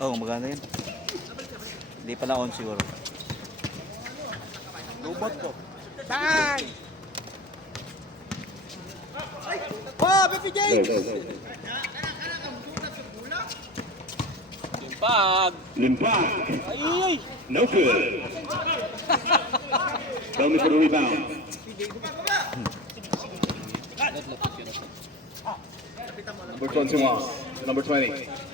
Oo, maganda yun. Hindi pala on siguro. Lubot ko. Bang! Oh, Baby James! Limpag. Limpag. Ay! No good. Bellamy for the rebound. Number 21. Number 20.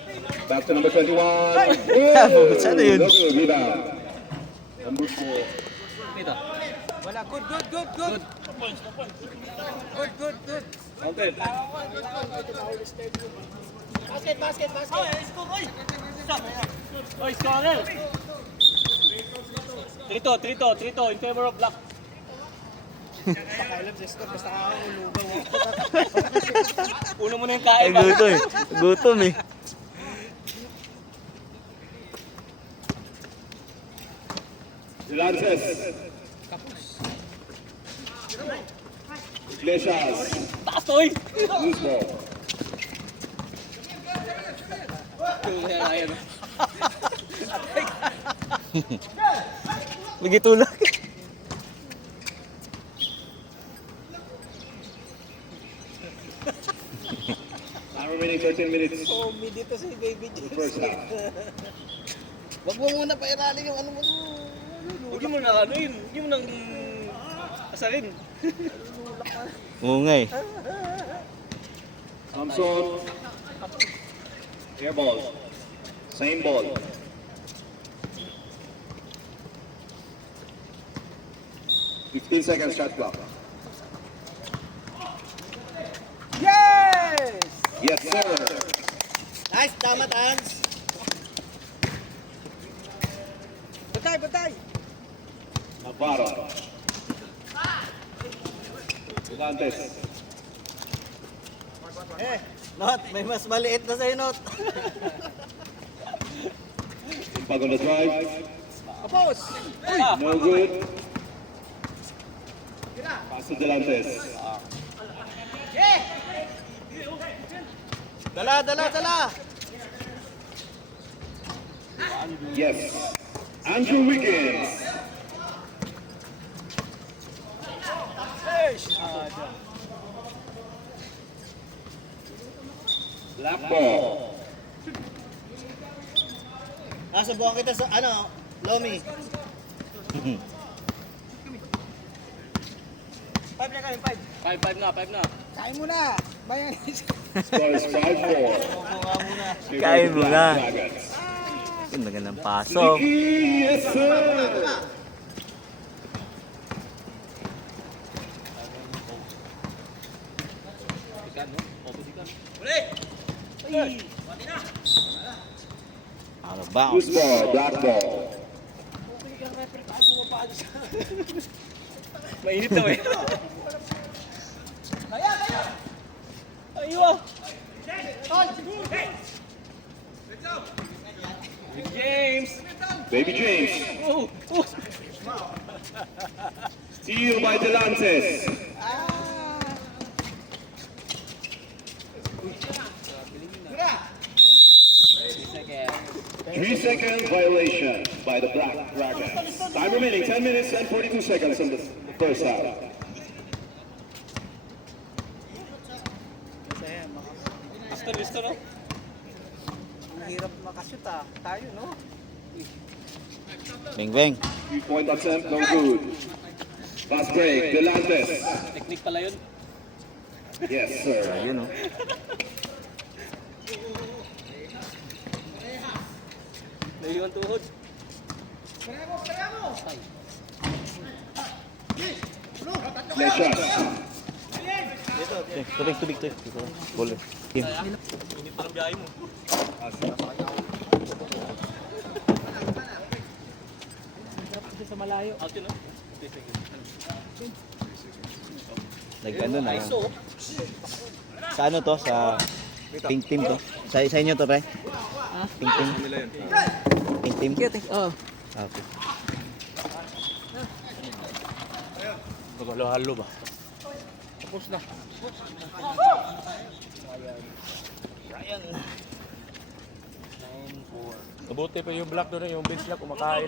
Back to number 21. Oh, Sana yun. no good. Rebound. Number 4. Dito. Wala, good. Good. Mountain. Basket. Oy, scorer! Trito, in favor of black. Pakailan sa score, basta kakulugaw. Uno mo na yung kain Ay, ba? gutom eh. Gutom eh. Lances. Iglesias. Taas to, oy! Loose ball. Ayan. Lagi tulak. Time remaining 13 minutes. Oh, dito si Baby The James. first half. Wag mo muna pairali yung ano mo. Huwag mo na ano yun. Huwag mo nang asarin. Oo nga eh. Samson. Air ball. Same ball. Fifteen seconds shot clock. Yes! Yes, sir. Nice, tama, Tans. Batay. Navarro. Lantes. Not, may mas maliit na sa'yo, Not. Pag on the drive. Kapos! No good. Pass to Delantes. Dala! Yes. Andrew Wiggins. Black ball. Subukan kita sa, Lomi. 5 na kami, 5. 5 na. Kain mo na. Bayan. Score is 5-4. Kain mo na. Dragons. Ang magandang pasok. Yes, sir. Out of bounds. Loose ball, black ball. Mainit daw eh. Aywa! James! Baby James. Oh! Steal by Delantes. 3-second violation by the Black Dragons. Time remaining 10 minutes and 42 seconds in the first half. Listo, no? Ang hirap makashoot tayo, no? Beng. 3-point attempt, no good. Fast break, Delantes. Technique pala yun. Yes, sir. Ayun oh. Naiwan tuhod. Iglesias. Tubig. Bole. Game. Init pa ng biyahe mo. Sa malayo. Out yun, no? Nag-ano na. ISO. Sa ano to? Sa pink team to? Sa inyo to, pre? Pink team? Pink team? Oh. Okay. Halo-halo ba? Tapos na. Ryan. 9-4. Mabuti pa yung block doon, yung bench na kumakain.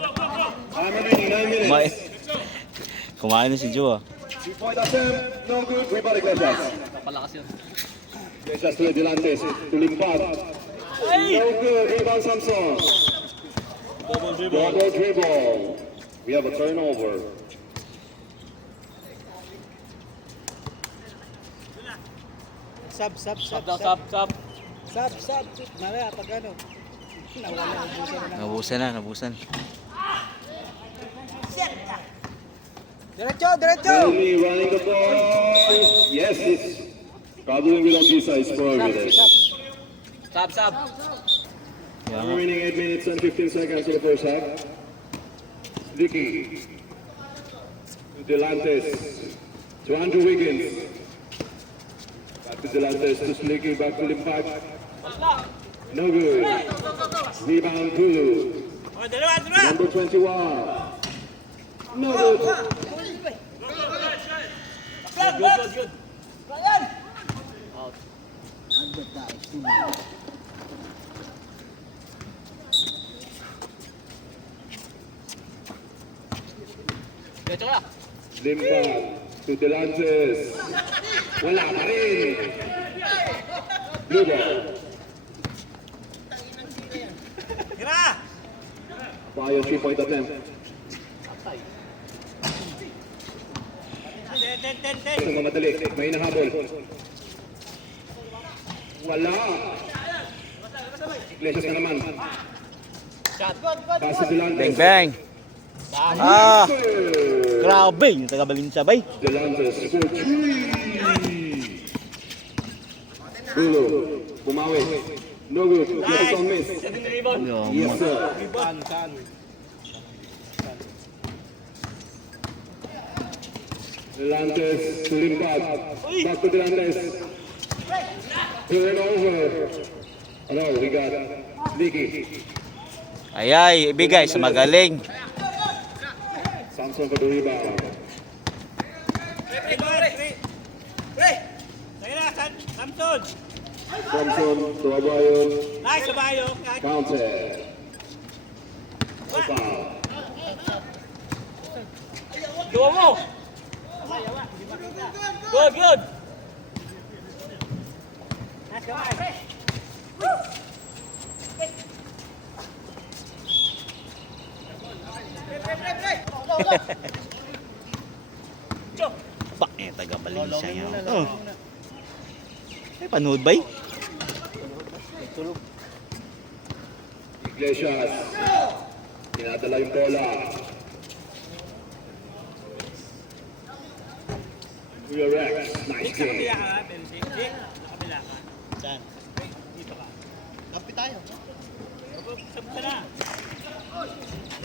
Time remaining 9 Kumain. minutes. Kumain na si Joe ah. 3-point attempt, no good. Rebound Iglesias. Palakas yun. Iglesias to Delantes, to Limpad. No good. Rebound Samson. Double dribble. We have a turnover. Sub. Mamaya, pag ano. Nawala ang busa na lang. Nabusan. Diretso! Elmi running the ball. Yes, it's traveling with Odisa is prohibited. Sab. Kaya nga. Remaining 8 minutes and 15 seconds of the first half. Dicky. To Delantes. To Andrew Wiggins. Back to Delantes. To Slicky. Back to Limpad. No good. Rebound Kulu. Number 21. No good. Good. Diretso ka. Limpad. To Delantes. Wala pa rin. Blue ball. Bayo 3-point attempt. Sa mamadali, may nahabol. Wala. Iglesias na naman. Pass to Delantes. Bang! Ah! Grabe! Yung taga-balin sabay. Delantes for 3. Ulo. Bumawi. No good. Yes, on miss. Yes, sir. Delantes to Limpad. Back to Delantes. Turnover. Oh, no, we got Nicky. Ayay, ibigay sa magaling. Samson for the rebound. Samson to Abayon. Counter. Foul. Duwa mo. Good. Pak, taga-balin siya nga. Oh. Ay, panood ba Iglesias. Tinadala yung bola. Real Rex. Nice game.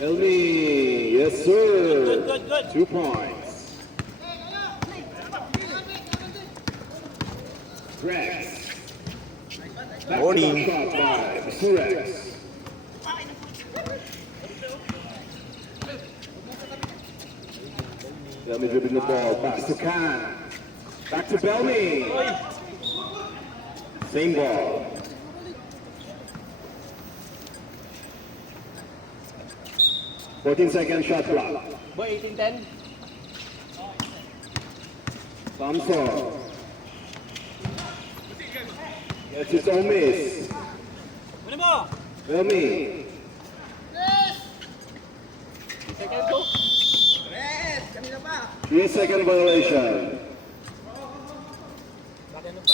Elmi. Yes, sir. Good. 2 points. Rex. Morning. Shot by Mr. Rex. Bellamy dribbling the ball. Back to Khan. Back to Bellamy. Same ball. Second shot clock. Boy, 18-10. Samson. Gets his own miss. Bellamy. Second go. 3-second violation.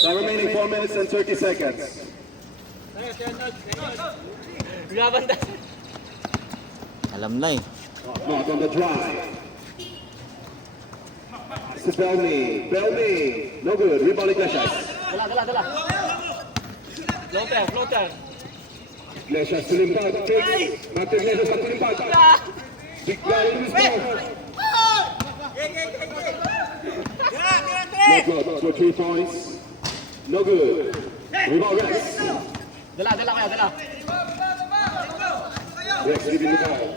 Now remaining 4 minutes and 30 seconds. Laban na. Alam na eh. Not on the drive. This is Bellamy. Bellamy. No good. Rebound Iglesias. Dala. Floater. Iglesias to Limpad. Takes. Back to Iglesias. Back to Limpad. Big guy in his ball. No good. For 3 points. No good. Rebound Rex. Dala. Rex giving the ball.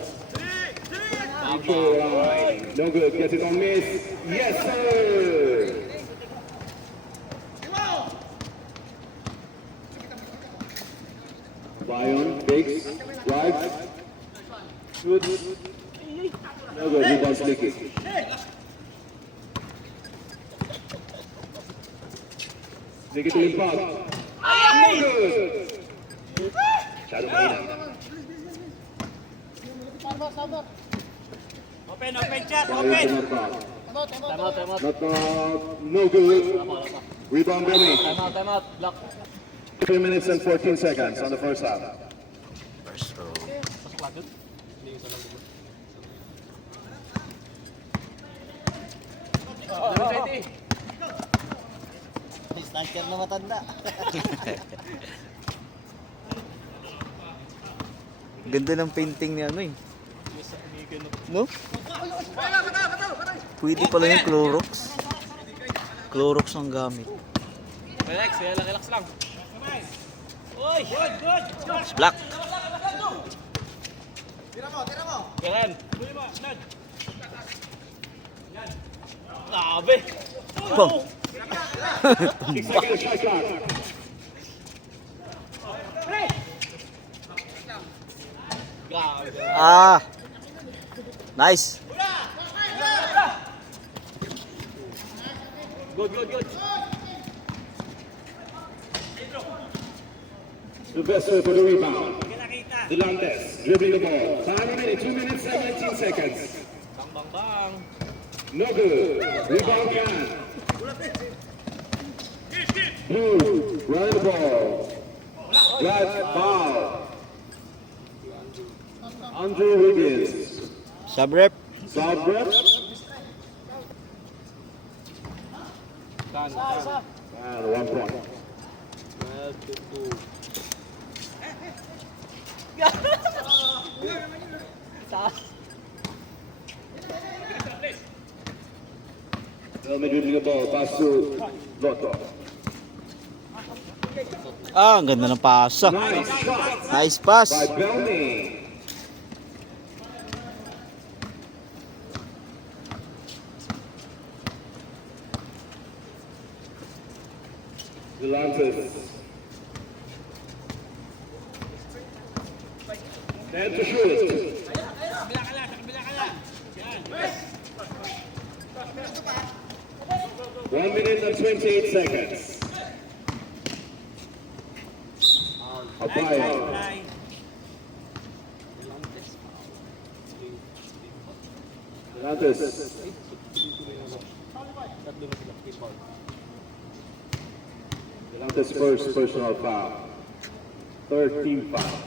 Control line. No good. Gets it on miss. Yes, sir. Bayon. fakes, drives, shoots. No good, rebound Slicky. Slicky to impact. No good! Shadow mahina. Open chat, Fire to not back. No good. Rebound Billy. Time out, block. 3 minutes and 14 seconds on the first half. First row. May sniper na matanda. Ganda ng painting ni ano eh. No? Pwede pala yung Clorox. Clorox ang gamit. Relax lang. Oy! Good! Black. Yan. Grabe! Pong. Second shot clock. Grabe! Ah. Nice. Good! Sylvester for the rebound. Delantes dribbling the ball. Time remaining 2 minutes 17 seconds. Bang! No good. Rebound can. Blue running the ball. Red foul. Andrew Wiggins. Subrep. Southbrook. Done. And 1 point. Belmy dribbling the ball. Pass to Lotto. Ah, ang ganda ng pasa. Nice shot Nice pass. by Belmy. Delantis. And to shoot. 1 minute and 28 seconds. Abaya. Delantis. Delantis first personal foul. Third team foul.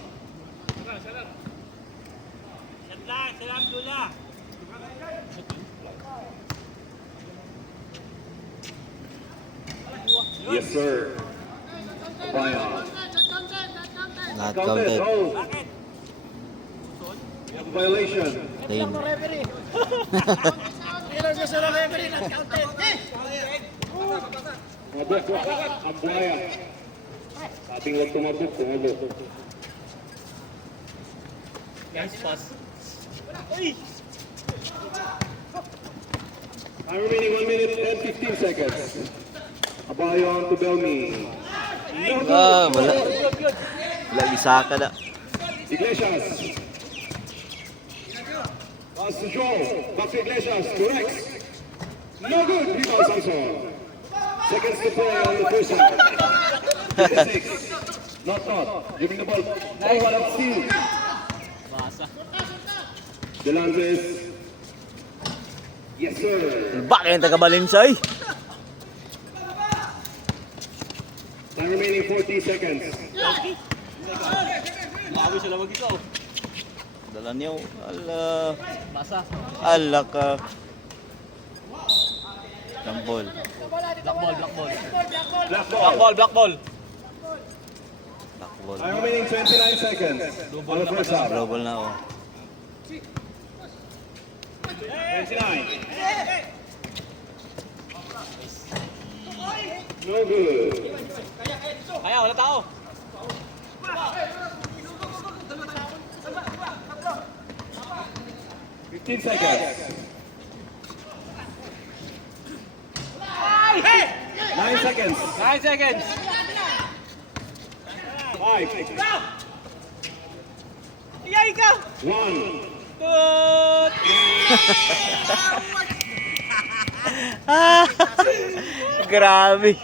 Yes, sir. Abaya. Not Counted. counted. Oh. Violation. Lane. Mabok. Abaya. Ating lang tumabok. Tumabok. Nice pass. Time remaining 1 minute and 15 seconds. Abaya on to Belmy. No good. Ah, wala. Wala, Lisaka na. Iglesias. Pass to Joe. Back to Iglesias. To Rex. No good. Rebound Samson. Seconds to play on the first half. 56. Not. Giving the ball. Oh, what up steal. Basa. Delantis. Yes, sir. Bakit yung taga-Balinsay? Time remaining 40 seconds. Bago sila mag-ikaw. Dala niyo. Ala. Basa. Ala ka. Jambol. Black ball. Black ball. Backball. Time remaining 29 seconds. On the first half. Double na oh. 29. No good. Kaya, wala tao. 15 seconds. 9 seconds. 9 seconds. 5, Ay ka! 1. Tut! Ah! Grabe.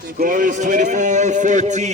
Score is 24-14.